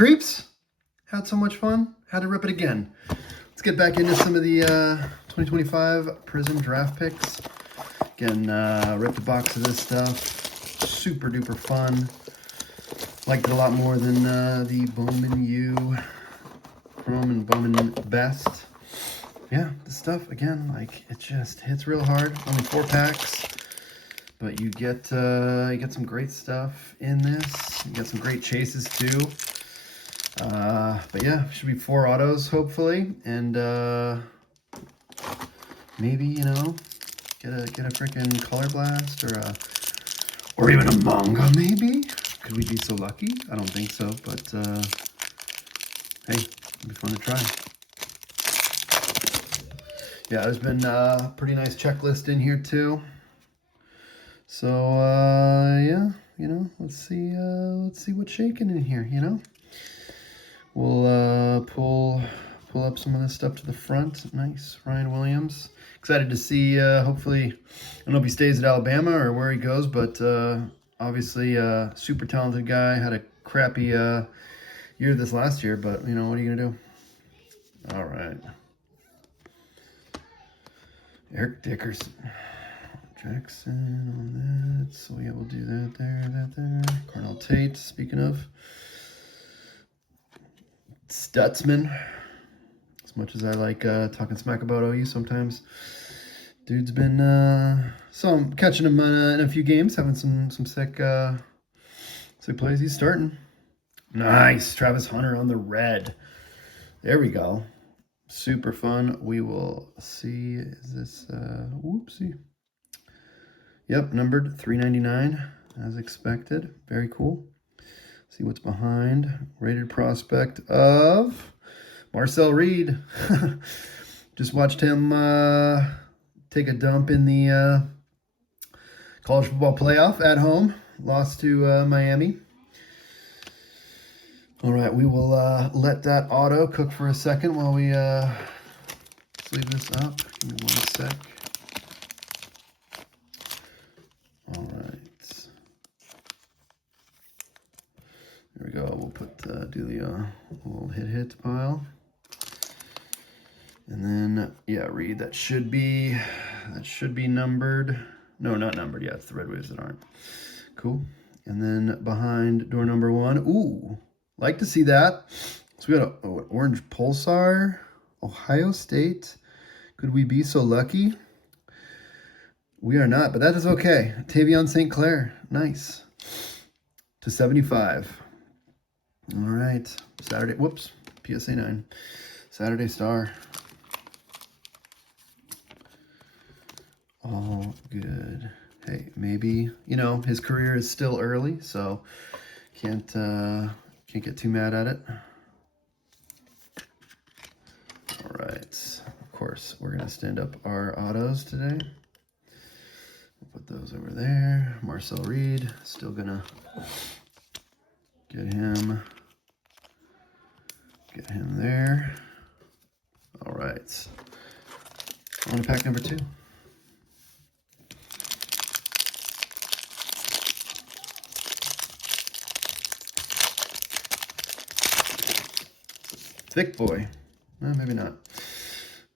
creeps? Had so much fun. Had to rip it again. Let's get back into some of the 2025 Prizm draft picks. Again, ripped a box of this stuff. Super duper fun. Liked it a lot more than the Bowman U Chrome and Bowman Best. Yeah, this stuff, again, like, it just hits real hard. Only 4 packs. But you get some great stuff in this. You get some great chases too. But yeah, should be 4 autos hopefully, and maybe, you know, get a freaking Color Blast or even a manga maybe. Could we be so lucky? I don't think so, but hey, it'd be fun to try. Yeah, there's been a pretty nice checklist in here too. So yeah, you know, let's see what's shaking in here, you know. We'll pull up some of this stuff to the front. Nice, Ryan Williams. Excited to see, hopefully, I don't know if he stays at Alabama or where he goes, but obviously super talented guy. Had a crappy year this last year, but, you know, what are you going to do? All right. Eric Dickerson. Jackson on that. So yeah, we'll do that there. Cornell Tate, speaking of. Stutzman. As much as I like talking smack about OU sometimes, dude's been so I'm catching him in a few games, having some sick plays. He's starting. Nice, Travis Hunter on the red. There we go. Super fun. We will see. Is this whoopsie? Yep, numbered 399 as expected. Very cool. See what's behind. Rated prospect of Marcel Reed. Just watched him take a dump in the college football playoff at home. Lost to Miami. All right, we will let that auto cook for a second while we sleeve this up. Give me 1 sec. All right. There we go. We'll put do the little hit pile, and then yeah, Reed. That should be numbered. No, not numbered. Yeah, it's the red waves that aren't. Cool. And then behind door number 1. Ooh, like to see that. So we got an orange pulsar, Ohio State. Could we be so lucky? We are not, but that is okay. Tavion St. Clair, nice. To 75. All right, Saturday, whoops, PSA 9. Saturday Star. All good. Hey, maybe, you know, his career is still early, so can't get too mad at it. All right, of course, we're gonna stand up our autos today. We'll put those over there. Marcel Reed, still gonna get him there. All right, on to pack number 2. Thick boy. No, maybe not.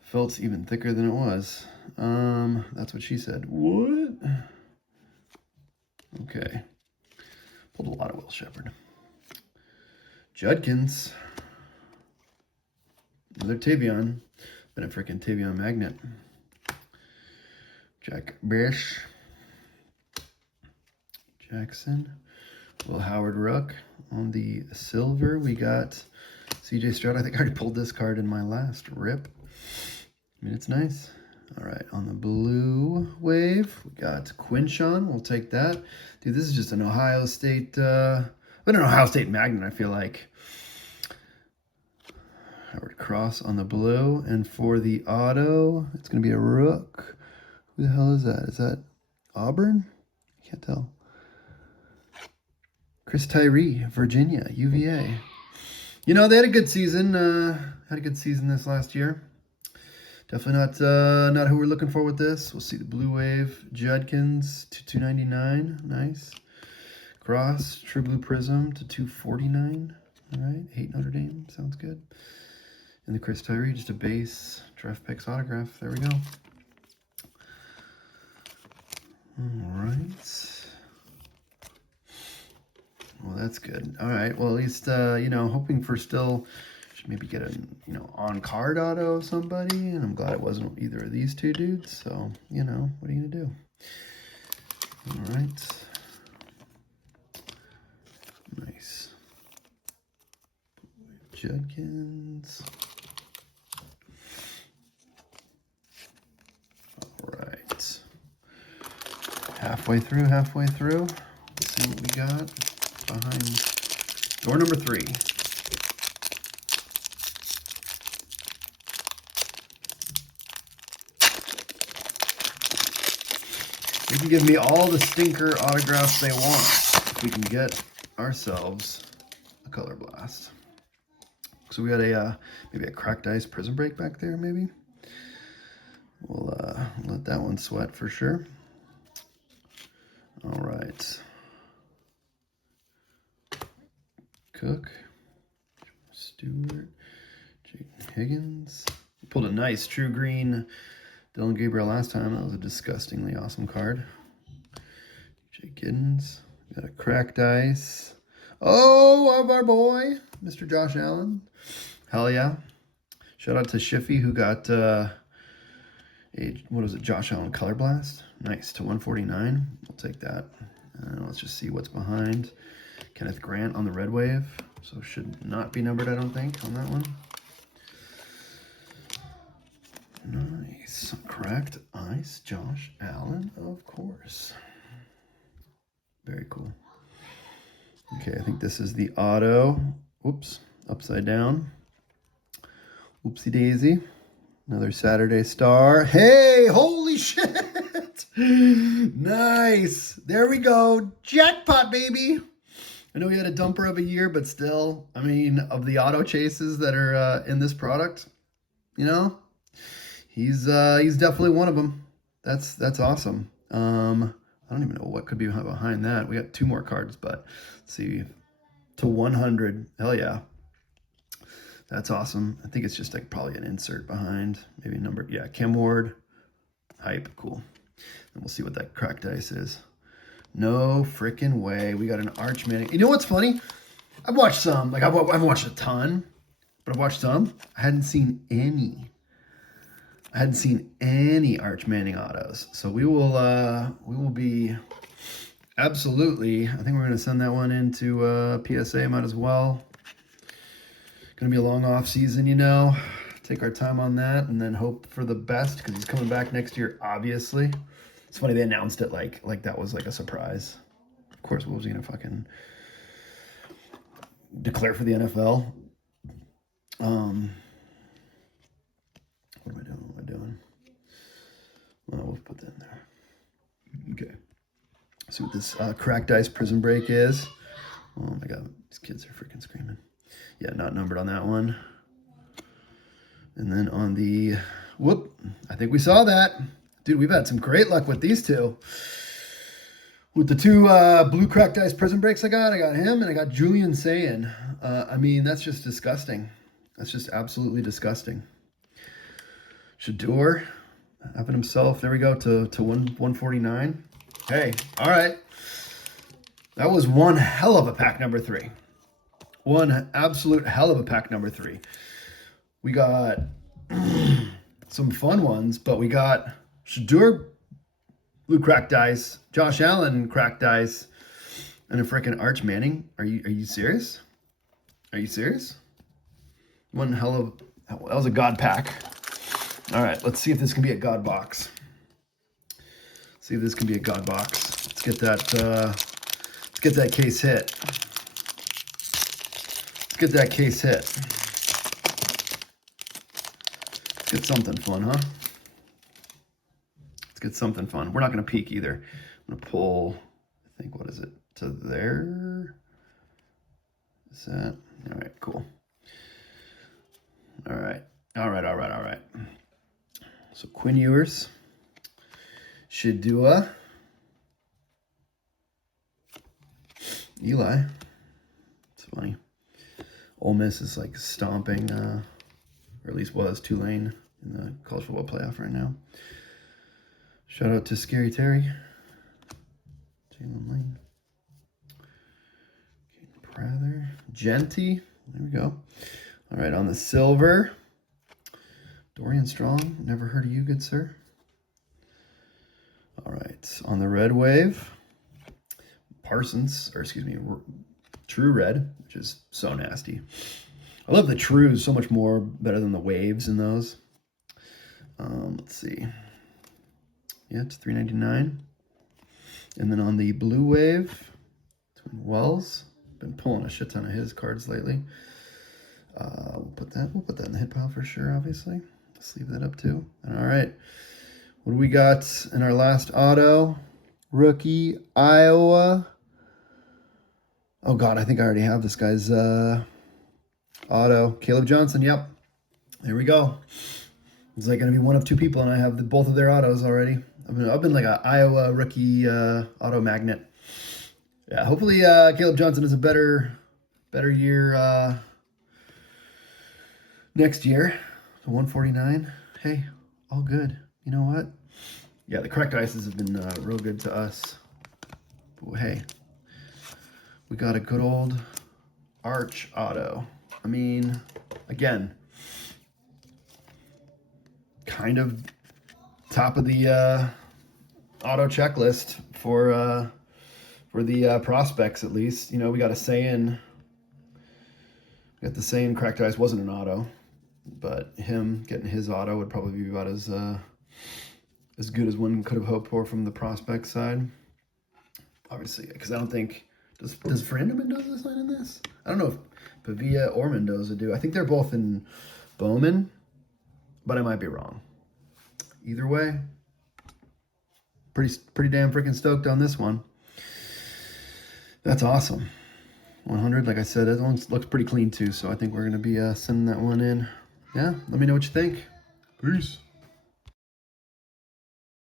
Felt even thicker than it was. That's what she said. What? Okay. Pulled a lot of Will Shepherd. Judkins. Another Tavion. Been a freaking Tavion magnet. Jack Bish. Jackson. Will Howard Rook. On the silver, we got CJ Stroud. I think I already pulled this card in my last rip. I mean, it's nice. All right, on the blue wave, we got Quinshon. We'll take that. Dude, this is just an Ohio State, but an Ohio State magnet, I feel like. Howard Cross on the blue. And for the auto, it's going to be a Rook. Who the hell is that? Is that Auburn? I can't tell. Chris Tyree, Virginia, UVA. You know, they had a good season. Had a good season this last year. Definitely not who we're looking for with this. We'll see the blue wave. Judkins to 299. Nice. Cross, True Blue Prizm to 249. All right, 8 Notre Dame. Sounds good. And the Chris Tyree, just a base draft picks autograph. There we go. All right. Well, that's good. All right. Well, at least, you know, hoping for still, should maybe get a, you know, on-card auto of somebody. And I'm glad it wasn't either of these two dudes. So, you know, what are you going to do? All right. Nice. Judkins. All right. Halfway through. Let's see what we got behind door number 3. You can give me all the stinker autographs they want if we can get ourselves a color blast. So we got a maybe a cracked ice Prizm break back there, maybe. We'll let that one sweat for sure. All right. Cook, Stewart, Jake Higgins. Pulled a nice true green Dylan Gabriel last time. That was a disgustingly awesome card. Jake Giddens. Got a cracked ice. Oh, of our boy, Mr. Josh Allen. Hell yeah. Shout out to Shiffy who got what is it, Josh Allen Color Blast. Nice, to 149. We'll take that. Let's just see what's behind. Kenneth Grant on the Red Wave. So should not be numbered, I don't think, on that one. Nice. Cracked ice, Josh Allen, of course. Very cool. Okay, I think this is the auto. Whoops, upside down. Whoopsie daisy. Another Saturday Star. Hey, holy shit. Nice. There we go. Jackpot, baby. I know we had a dumper of a year, but still, I mean, of the auto chases that are in this product, you know, he's definitely one of them. That's awesome. I don't even know what could be behind that. We got 2 more cards, but let's see. To 100. Hell yeah. That's awesome. I think it's just like probably an insert behind. Maybe a number. Yeah, Cam Ward. Hype. Cool. And we'll see what that cracked ice is. No freaking way. We got an Archman. You know what's funny? I've watched some. Like, I've watched a ton, but I've watched some. I hadn't seen any. Arch Manning autos. So we will be absolutely. I think we're going to send that one into PSA. Might as well. Going to be a long off season, you know. Take our time on that and then hope for the best because he's coming back next year, obviously. It's funny they announced it like that was like a surprise. Of course, what was he going to fucking declare for the NFL? What am I doing? Well, we'll put that in there. Okay. See what this cracked ice Prizm break is. Oh my god, these kids are freaking screaming. Yeah, not numbered on that one. And then on the, whoop, I think we saw that. Dude, we've had some great luck with these two. With the 2 blue cracked ice Prizm breaks I got him and I got Julian Sayin. I mean, that's just disgusting. That's just absolutely disgusting. Shador, having himself, there we go, to 149. Hey, all right. That was one hell of a pack number 3. One absolute hell of a pack number 3. We got some fun ones, but we got Shador blue cracked dice, Josh Allen cracked dice, and a freaking Arch Manning. Are you serious? Are you serious? One hell of, that was a God pack. All right, let's see if this can be a God box. See if this can be a God box. Let's get that case hit. Get that case hit. Let's get something fun, huh? Let's get something fun. We're not going to peek either. I'm going to pull, I think, what is it? To there? Is that? All right, cool. All right. So Quinn Ewers. Shadua. Eli. It's funny. Ole Miss is like stomping, or at least was, Tulane in the college football playoff right now. Shout out to Scary Terry, Jalen Lane, Prather, Genty. There we go. All right, on the silver, Dorian Strong. Never heard of you, good sir. All right, on the red wave, Parsons, or excuse me, True Red, which is so nasty. I love the Trues so much more, better than the waves in those. Let's see. Yeah, it's $3.99. And then on the blue wave, Twin Wells. Been pulling a shit ton of his cards lately. We'll put that in the hit pile for sure, obviously. Let's leave that up too. All right. What do we got in our last auto? Rookie, Iowa. Oh God, I think I already have this guy's auto. Caleb Johnson, yep. There we go. It's like going to be one of two people, and I have both of their autos already. I've been like an Iowa rookie auto magnet. Yeah, hopefully Caleb Johnson is a better year next year. 149. Hey, all good. You know what? Yeah, the correct ices have been real good to us. But hey, we got a good old Arch auto. I mean, again, kind of top of the auto checklist for the prospects, at least. You know, we got a Saiyan. We got the Saiyan cracked ice, wasn't an auto, but him getting his auto would probably be about as good as one could have hoped for from the prospect side. Obviously, because I don't think does Fernando Mendoza sign in this? I don't know if Pavia or Mendoza do. I think they're both in Bowman, but I might be wrong. Either way, pretty damn freaking stoked on this one. That's awesome. 100, like I said, that one looks pretty clean too, so I think we're going to be sending that one in. Yeah, let me know what you think. Peace.